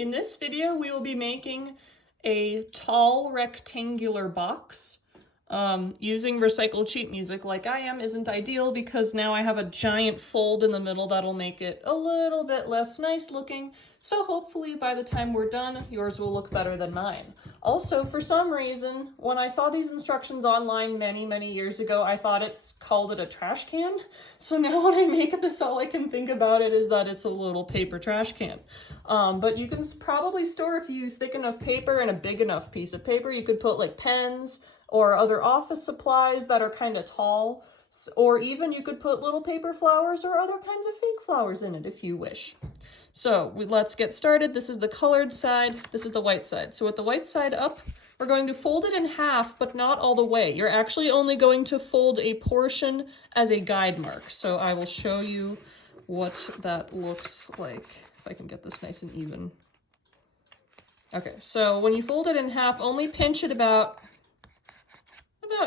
In this video, we will be making a tall rectangular box. Using recycled sheet music like I am isn't ideal because now I have a giant fold in the middle that'll make it a little bit less nice looking. So hopefully by the time we're done, yours will look better than mine. Also, for some reason, when I saw these instructions online many years ago, I thought called it a trash can. So now when I make this, all I can think about it is that it's a little paper trash can. But you can probably store, if you use thick enough paper and a big enough piece of paper, you could put like pens or other office supplies that are kind of tall. Or even you could put little paper flowers or other kinds of fake flowers in it if you wish. So let's get started. This is the colored side, this is the white side. So with the white side up, we're going to fold it in half, but not all the way. You're actually only going to fold a portion as a guide mark. So I will show you what that looks like, if I can get this nice and even. Okay, so when you fold it in half, only pinch it about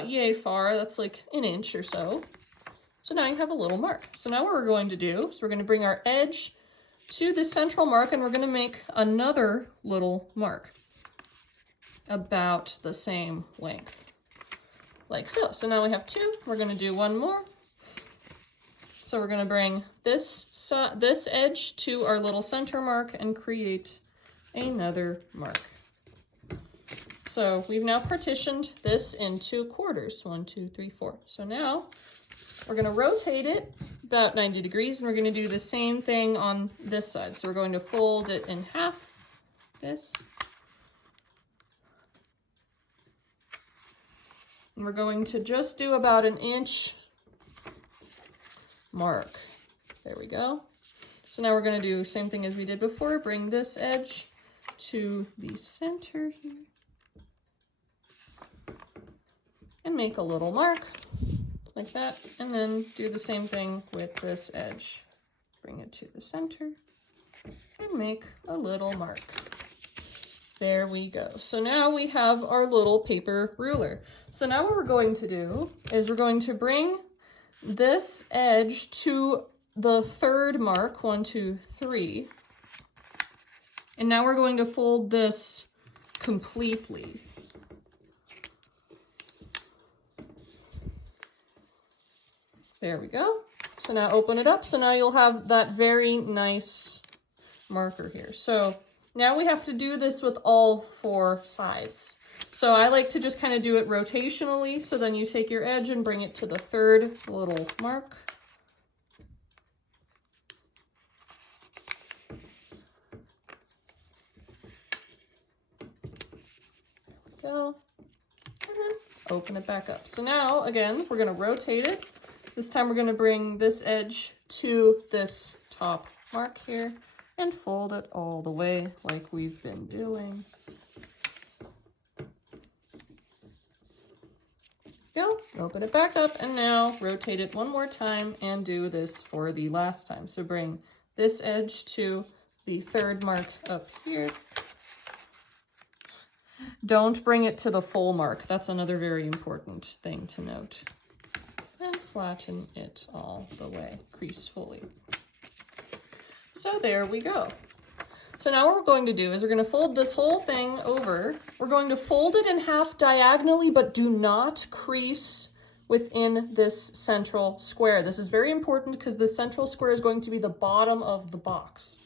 yay far. That's like an inch or so. So now you have a little mark. So now what we're going to do is we're going to bring our edge to the central mark and we're going to make another little mark about the same length, like so. So now we have two. We're going to do one more. So we're going to bring this edge to our little center mark and create another mark. So we've now partitioned this into quarters, 1, 2, 3, 4. So now we're going to rotate it about 90 degrees and we're going to do the same thing on this side. So we're going to fold it in half, this. And we're going to just do about an inch mark. There we go. So now we're going to do the same thing as we did before. Bring this edge to the center here. And make a little mark like that, and then do the same thing with this edge. Bring it to the center and make a little mark. There we go. So now we have our little paper ruler. So now what we're going to do is we're going to bring this edge to the third mark, 1, 2, 3. And now we're going to fold this completely. There we go. So now open it up. So now you'll have that very nice marker here. So now we have to do this with all 4 sides. So I like to just kind of do it rotationally. So then you take your edge and bring it to the third little mark. There we go. And then open it back up. So now, again, we're going to rotate it. This time we're going to bring this edge to this top mark here and fold it all the way like we've been doing. Go, open it back up, and now rotate it one more time and do this for the last time. So bring this edge to the third mark up here. Don't bring it to the full mark. That's another very important thing to note. And flatten it all the way, crease fully. So there we go. So now what we're going to do is we're going to fold this whole thing over. We're going to fold it in half diagonally, but do not crease within this central square. This is very important because the central square is going to be the bottom of the box.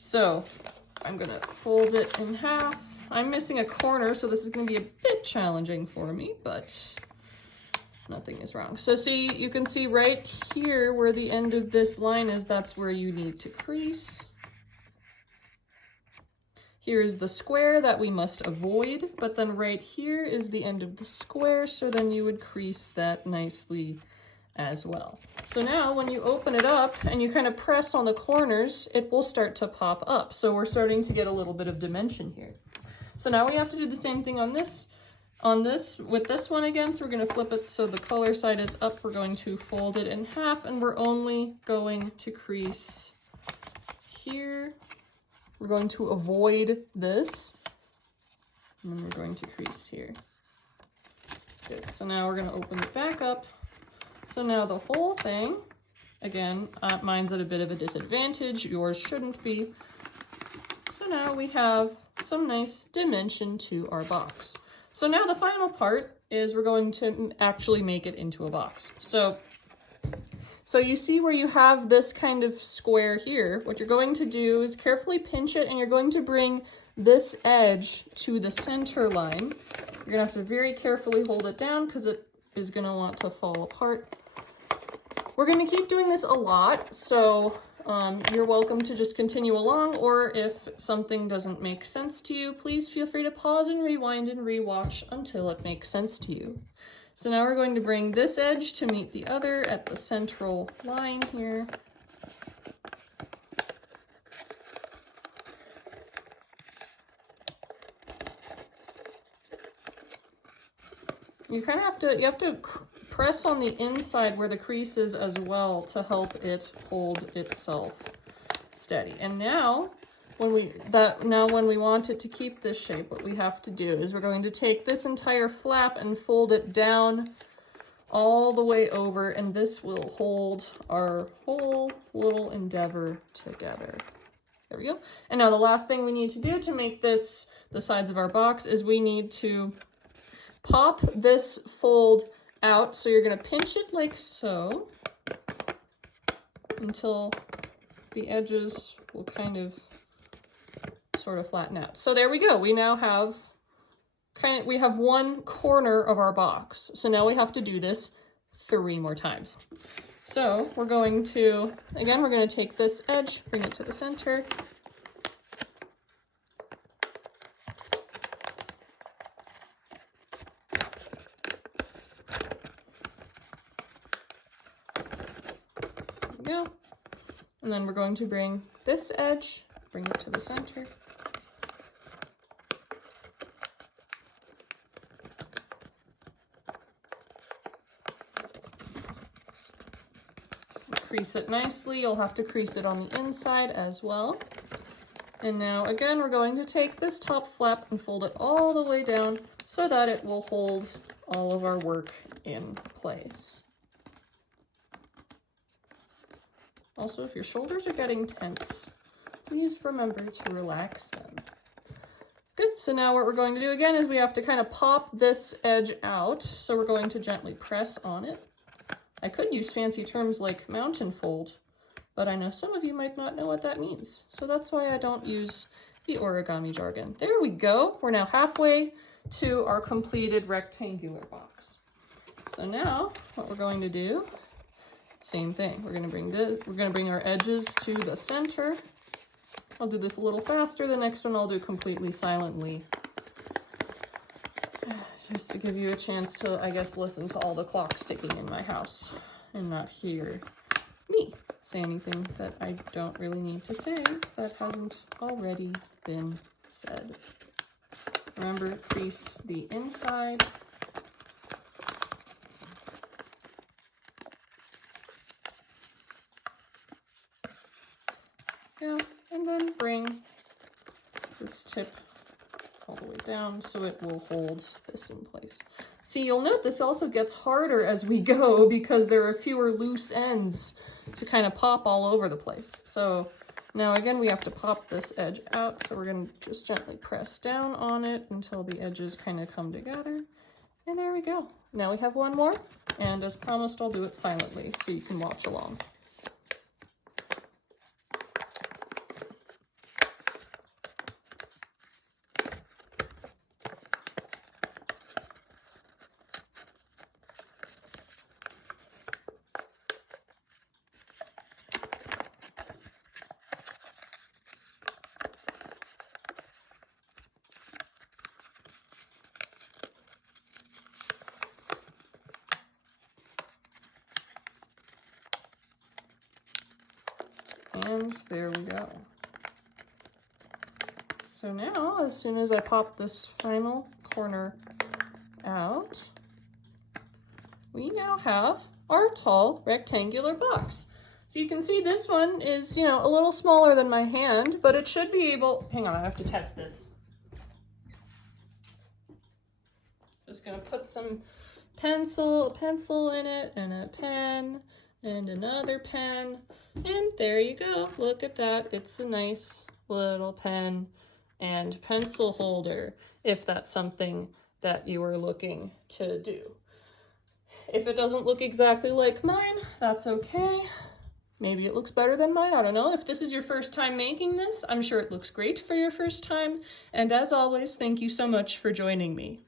So I'm going to fold it in half. I'm missing a corner, so this is going to be a bit challenging for me, but nothing is wrong. So see, you can see right here where the end of this line is, that's where you need to crease. Here is the square that we must avoid, but then right here is the end of the square, so then you would crease that nicely as well. So now when you open it up and you kind of press on the corners, it will start to pop up. So we're starting to get a little bit of dimension here. So now we have to do the same thing on this with this one again. So we're going to flip it so the color side is up. We're going to fold it in half and we're only going to crease here. We're going to avoid this and then we're going to crease here. Good. So now we're going to open it back up. So now the whole thing, again, mine's at a bit of a disadvantage. Yours shouldn't be. So So now we have some nice dimension to our box. So now the final part is we're going to actually make it into a box. So you see where you have this kind of square here, what you're going to do is carefully pinch it and you're going to bring this edge to the center line. You're gonna have to very carefully hold it down because it is gonna want to fall apart. We're gonna keep doing this a lot, so you're welcome to just continue along, or if something doesn't make sense to you, please feel free to pause and rewind and rewatch until it makes sense to you. So now we're going to bring this edge to meet the other at the central line here. You kind of have to press on the inside where the crease is as well to help it hold itself steady. And now when we want it to keep this shape, what we have to do is we're going to take this entire flap and fold it down all the way over, and this will hold our whole little endeavor together. There we go. And now the last thing we need to do to make this the sides of our box is we need to pop this fold out. So you're going to pinch it like so until the edges will kind of sort of flatten out. So there we go. We now have we have one corner of our box. So now we have to do this 3 more times. So we're going to, again, we're going to take this edge, bring it to the center. There we go. And then we're going to bring this edge, bring it to the center. Crease it nicely. You'll have to crease it on the inside as well. And now again, we're going to take this top flap and fold it all the way down so that it will hold all of our work in place. Also, if your shoulders are getting tense, please remember to relax them. Good, so now what we're going to do again is we have to kind of pop this edge out. So we're going to gently press on it. I could use fancy terms like mountain fold, but I know some of you might not know what that means. So that's why I don't use the origami jargon. There we go. We're now halfway to our completed rectangular box. So now what we're going to do, same thing. We're going to bring our edges to the center. I'll do this a little faster. The next one I'll do completely silently, just to give you a chance to, I guess, listen to all the clocks ticking in my house and not hear me say anything that I don't really need to say that hasn't already been said. Remember, crease the inside. Yeah, and then bring this tip all the way down so it will hold this in place. See, you'll note this also gets harder as we go because there are fewer loose ends to kind of pop all over the place. So now again, we have to pop this edge out. So we're going to just gently press down on it until the edges kind of come together. And there we go. Now we have one more. And as promised, I'll do it silently so you can watch along. And there we go. So now, as soon as I pop this final corner out, we now have our tall rectangular box. So you can see this one is, a little smaller than my hand, but it should be able, hang on, I have to test this. Just gonna put some pencil in it, and a pen, and another pen, and there you go. Look at that. It's a nice little pen and pencil holder, if that's something that you are looking to do. If it doesn't look exactly like mine, that's okay. Maybe it looks better than mine, I don't know. If this is your first time making this, I'm sure it looks great for your first time. And as always, thank you so much for joining me.